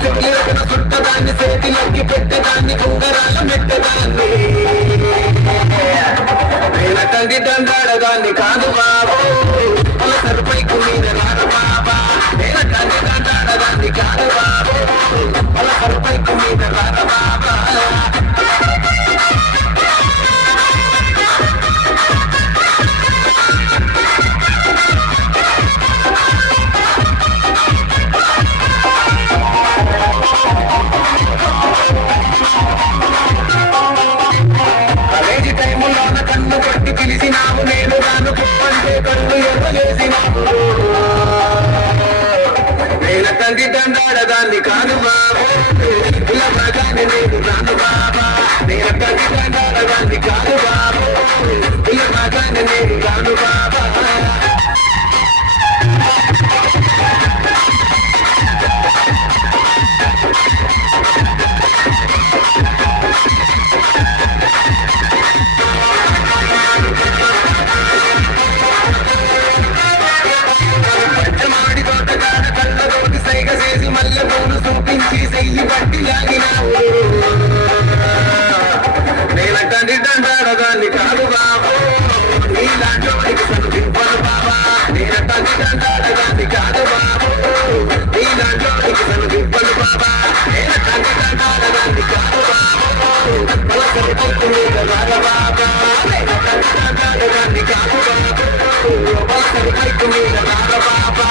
సిగ్గిరకన చుట్టదాన్ని చేతిలోకి పెట్టేదాన్ని ఉంగరాల మెట్టదాన్ని నేను తండ్రి దండాడదాన్ని కాదు బాబు సరిపైకు మీద రారు బాబా నేను తండ్రి దండాడదాన్ని కాదు బాబు సరిపైకు మీద రారు బాబా పిలిచినావు నేను రాను అంటే కళ్ళు ఎవ్వలేసినావు నేను తండ్రి దండాడదాన్ని కాదు బాబా ఇలా ప్రగాన్ని నేను రాను బాబా నేను తండ్రి దండాడదాన్ని కాదు బాబా ఇలా ప్రగాన్ని నేను రాను బాబా మల్లె పూలు చూపించి చెయ్యి పట్టి లాగినావు నేను తండ్రి దండాడదాన్ని కాదు బాబు నీలాంటి వాడికి సరిదింపను బాబా నేను తండ్రి దండాడదాన్ని కాదు బాబు నీలాంటి వాడికి సరిదింపను బాబా నేను తండ్రి దండాడదాన్ని కాదు బాబు సరిపైకు మీద రాగ బాబా నేను తండ్రి దండాడదాన్ని కాదు బాబు సరిపైకు మీద రాగ బాబా